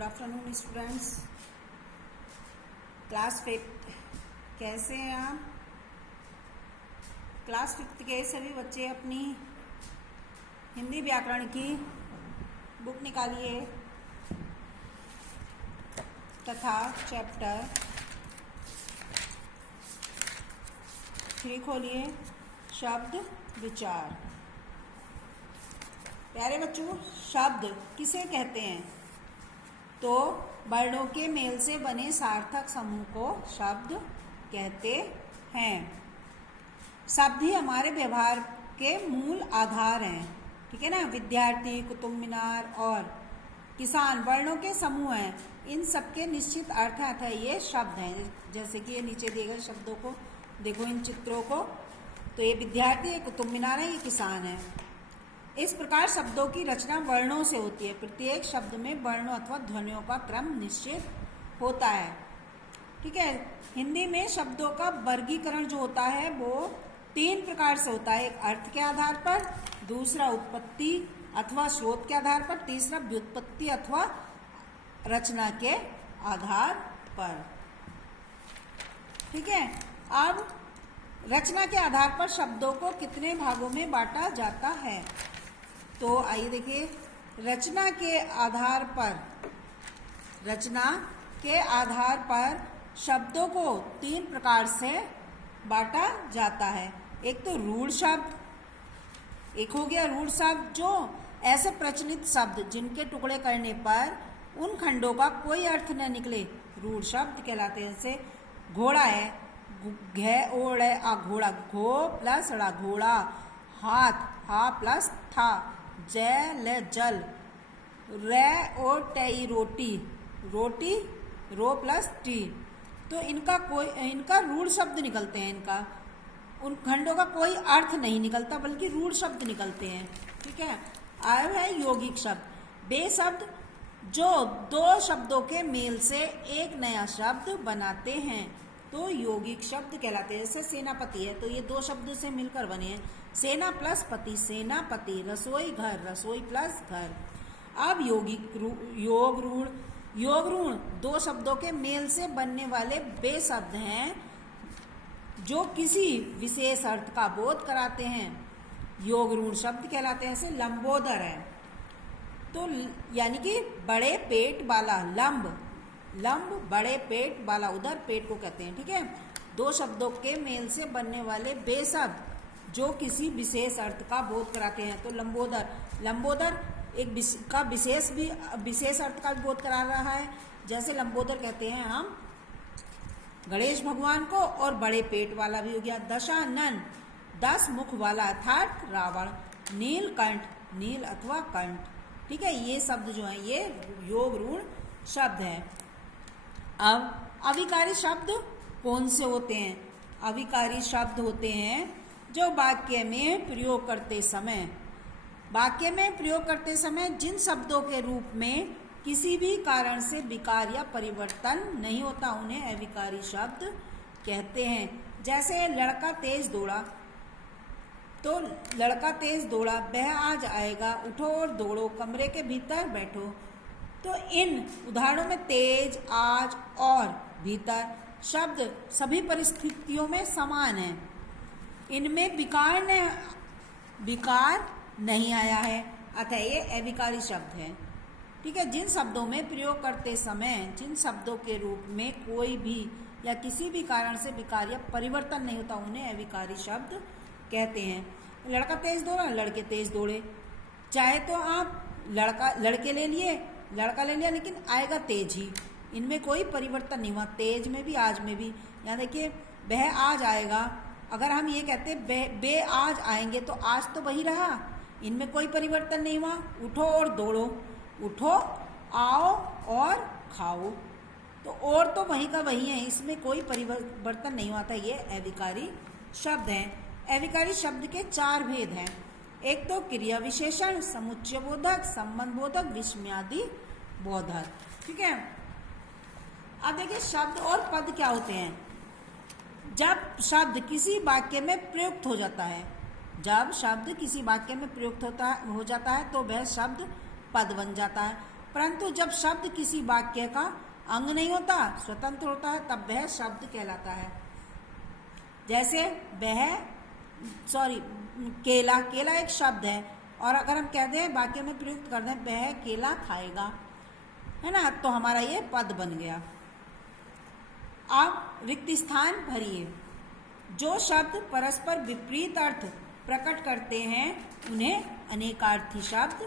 Good afternoon students. Class fifth, कैसे हैं आप? क्लास फिफ्थ के सभी बच्चे अपनी हिंदी व्याकरण की बुक निकालिए तथा चैप्टर 3 खोलिए, शब्द विचार। प्यारे बच्चों, शब्द किसे कहते हैं? तो वर्णों के मेल से बने सार्थक समूह को शब्द कहते हैं। शब्द ही हमारे व्यवहार के मूल आधार हैं, ठीक है ना। विद्यार्थी, कुतुब मीनार और किसान वर्णों के समूह हैं। इन सबके निश्चित अर्थ है ये शब्द हैं। जैसे कि ये नीचे दिए गए शब्दों को देखो, इन चित्रों को, तो ये विद्यार्थी है, कुतुब मीनार है, ये किसान है। इस प्रकार शब्दों की रचना वर्णों से होती है। प्रत्येक शब्द में वर्णों अथवा ध्वनियों का क्रम निश्चित होता है, ठीक है। हिंदी में शब्दों का वर्गीकरण जो होता है वो 3 प्रकार से होता है। एक अर्थ के आधार पर, दूसरा उत्पत्ति अथवा स्रोत के आधार पर, तीसरा व्युत्पत्ति अथवा रचना के आधार पर, ठीक है। अब रचना के आधार पर शब्दों को कितने भागों में बांटा जाता है? तो आइए देखिए, रचना के आधार पर शब्दों को 3 प्रकार से बांटा जाता है। एक तो रूढ़ शब्द, एक हो गया रूढ़ शब्द, जो ऐसे प्रचलित शब्द जिनके टुकड़े करने पर उन खंडों का कोई अर्थ न निकले, रूढ़ शब्द कहलाते हैं। जैसे घोड़ा है, घे ओढ़ है, आ घोड़ा, घो प्लस ड़ा घोड़ा, हाथ, हा प्लस था, जय ले जल, रे और टई रोटी, रोटी रो प्लस टी। तो इनका रूढ़ शब्द निकलते हैं। इनका उन खंडों का कोई अर्थ नहीं निकलता, बल्कि रूढ़ शब्द निकलते हैं, ठीक है। अब है यौगिक शब्द, वे शब्द जो 2 शब्दों के मेल से एक नया शब्द बनाते हैं, तो यौगिक शब्द कहलाते हैं। जैसे सेनापति है, तो ये 2 शब्द से मिलकर बने हैं, सेना प्लस पति, सेनापति। रसोई घर, रसोई प्लस घर। अब योग ऋण 2 शब्दों के मेल से बनने वाले वे शब्द हैं जो किसी विशेष अर्थ का बोध कराते हैं, योग ऋण शब्द कहलाते हैं। जैसे लंबोदर है, तो यानी कि बड़े पेट वाला, लंब बड़े पेट वाला, उधर पेट को कहते हैं, ठीक है। 2 शब्दों के मेल से बनने वाले वे शब्द जो किसी विशेष अर्थ का बोध कराते हैं। तो लंबोदर एक विशेष अर्थ का बोध करा रहा है। जैसे लंबोदर कहते हैं हम गणेश भगवान को, और बड़े पेट वाला भी हो गया। दशानन 10 मुख वाला अर्थात रावण। नीलकंठ, नील अथवा कंठ, ठीक है। ये शब्द जो है ये योग ऋण शब्द है। अब अविकारी शब्द कौन से होते हैं? अविकारी शब्द होते हैं जो वाक्य में प्रयोग करते समय जिन शब्दों के रूप में किसी भी कारण से विकार या परिवर्तन नहीं होता, उन्हें अविकारी शब्द कहते हैं। जैसे लड़का तेज दौड़ा, तो लड़का तेज दौड़ा, वह आज आएगा, उठो और दौड़ो, कमरे के भीतर बैठो। तो इन उदाहरणों में तेज, आज और भीतर शब्द सभी परिस्थितियों में समान है। इनमें विकार नहीं आया है, अतः ये अविकारी शब्द है, ठीक है। जिन शब्दों में प्रयोग करते समय जिन शब्दों के रूप में कोई भी या किसी भी कारण से विकार या परिवर्तन नहीं होता, उन्हें अविकारी शब्द कहते हैं। लड़का तेज दौड़ा, लड़के तेज दौड़े। चाहे तो आप लड़का ले लिया, लेकिन आएगा तेज ही, इनमें कोई परिवर्तन नहीं हुआ, तेज में भी आज में भी। यहाँ देखिए, वह आज आएगा, अगर हम ये कहते वे आज आएंगे, तो आज तो वही रहा, इनमें कोई परिवर्तन नहीं हुआ। उठो और दौड़ो, उठो, आओ और खाओ, तो और तो वही का वही है, इसमें कोई परिवर्तन नहीं हुआ था। ये अविकारी शब्द हैं। अविकारी शब्द के 4 भेद हैं। एक तो क्रिया विशेषण, समुच्चय बोधक, संबंध बोधक, विस्मयादि बोधक, ठीक है। अब देखिए शब्द और पद क्या होते हैं। जब शब्द किसी वाक्य में प्रयुक्त हो जाता है, हो जाता है तो वह शब्द पद बन जाता है। परंतु जब शब्द किसी वाक्य का अंग नहीं होता, स्वतंत्र होता है, तब वह शब्द कहलाता है। जैसे केला, केला एक शब्द है, और अगर हम कहते हैं वाक्य में प्रयुक्त कर दें वह केला खाएगा, है ना, तो हमारा ये पद बन गया। अब रिक्त स्थान भरिए। जो शब्द परस्पर विपरीत अर्थ प्रकट करते हैं उन्हें अनेकार्थी शब्द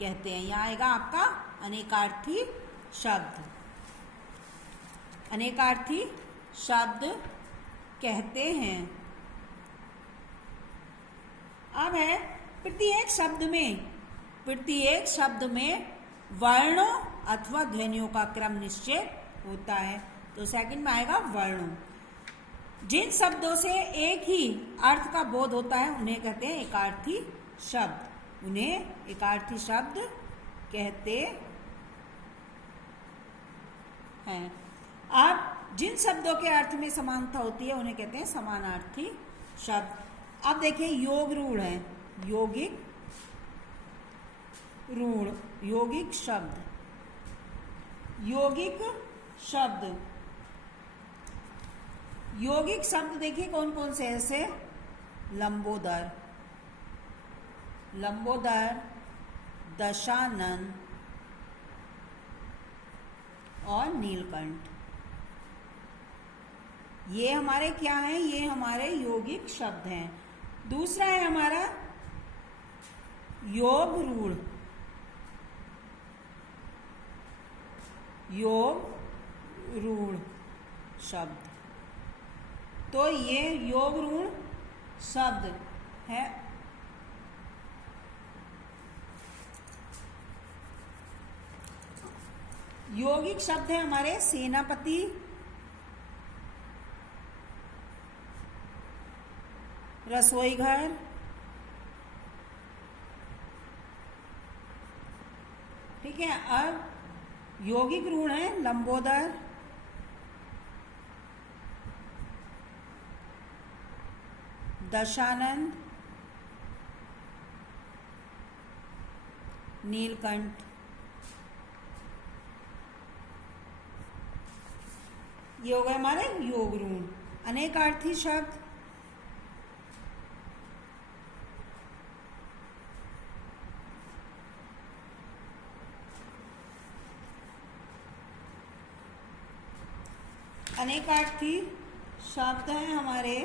कहते हैं। यहाँ आएगा आपका अनेकार्थी शब्द। अनेकार्थी शब्द कहते हैं। अब है प्रत्येक शब्द में वर्णों अथवा ध्वनियों का क्रम निश्चित होता है। तो सेकंड में आएगा वर्णों। जिन शब्दों से एक ही अर्थ का बोध होता है उन्हें कहते हैं एकार्थी शब्द। उन्हें एकार्थी शब्द कहते हैं। अब जिन शब्दों के अर्थ में समानता होती है उन्हें कहते हैं समानार्थी शब्द। अब देखिए योग रूढ़ है, यौगिक रूढ़, यौगिक शब्द। यौगिक शब्द, यौगिक शब्द देखिए कौन कौन से ऐसे, लंबोदर, लंबोदर, दशानन और नीलकंठ। ये हमारे क्या हैं, ये हमारे यौगिक शब्द हैं। दूसरा है हमारा योग रूढ़, योग रूढ़ शब्द। तो ये योग रूढ़ शब्द है। यौगिक शब्द है हमारे सेनापति, रसोई घर, ठीक है। अब यौगिक रूढ़ है लंबोदर, दशानंद, नीलकंठ। ये हो गए हमारे योग रूढ़। अनेकार्थी शब्द, अनेकार्थी शब्द हैं हमारे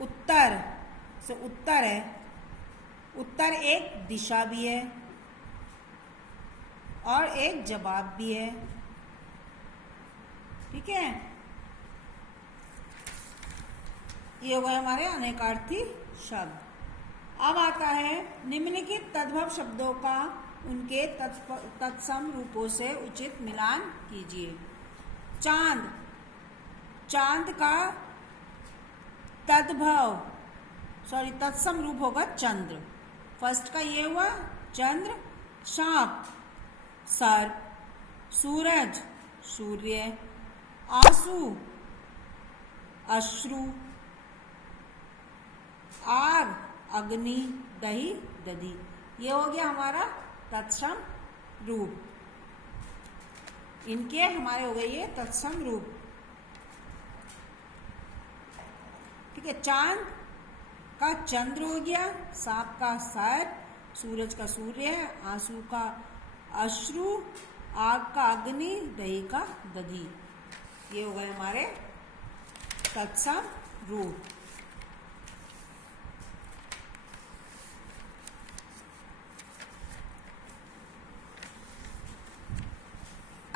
उत्तर से, उत्तर है, उत्तर एक दिशा भी है और एक जवाब भी है, ठीक है। ये हो गए हमारे अनेकार्थी शब्द। अब आता है निम्नलिखित तद्भव शब्दों का उनके तत्सम रूपों से उचित मिलान कीजिए। चांद, चांद का तत्सम रूप होगा चंद्र। फर्स्ट का ये हुआ चंद्र, सांप सर्प, सूरज सूर्य, आंसू अश्रु, आग अग्नि, दही दधी। ये हो गया हमारा तत्सम रूप। इनके हमारे हो गए ये तत्सम रूप, ठीक है। चांद का चंद्र हो गया, सांप का सर्प, सूरज का सूर्य, आंसू का अश्रु, आग का अग्नि, दही का दधी। ये हो गए हमारे तत्सम रूप।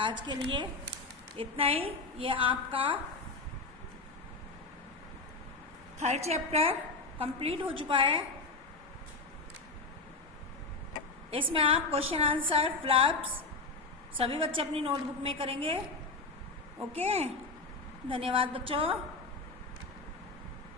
आज के लिए इतना ही। ये आपका 3rd चैप्टर कंप्लीट हो चुका है। इसमें आप क्वेश्चन आंसर फ्लैप्स सभी बच्चे अपनी नोटबुक में करेंगे। ओके, धन्यवाद बच्चों।